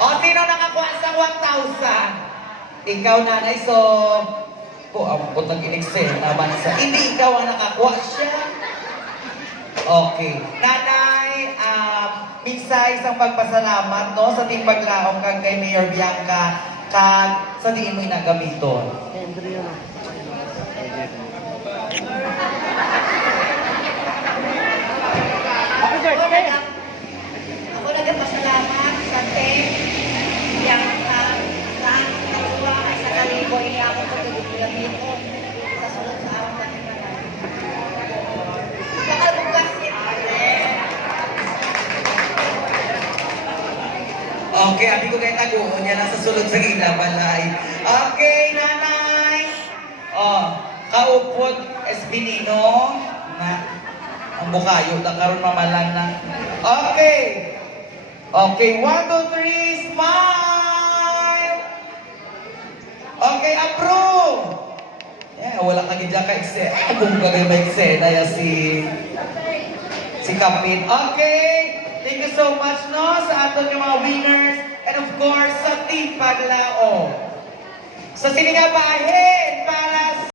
O, sino nakakuha sa 1,000? Ikaw, nanay. So, ang putang inikse naman sa... Hindi ikaw ang nakakuha siya. Okay. Nanay, minsa isang pagpasalamat, no? Sa ting paglaong kang kay Mayor Bianca, kag sa diin mo'y nagamiton. Ako nagpasalamat sa team yang saan nakuha ay sa kalibo ini ako pagkagugulan dito sa sunod sa awang pagkakalan. Makalugas Okay, abi ko kay taguon yan sa sulod sa ila balay. Okay, nanay. Kaupod Espinino na ang bukayo na karon mamalan na. Okay. Okay, 1, 2, 3, smile. Okay, approve. Yeah, wala ka gidya ka eksena. Kung kagay may eksena ya si Kapit. Okay. Thank you so much, no, sa aton yung mga winners. And of course, sa Team Paglao. So, sino nga bahin para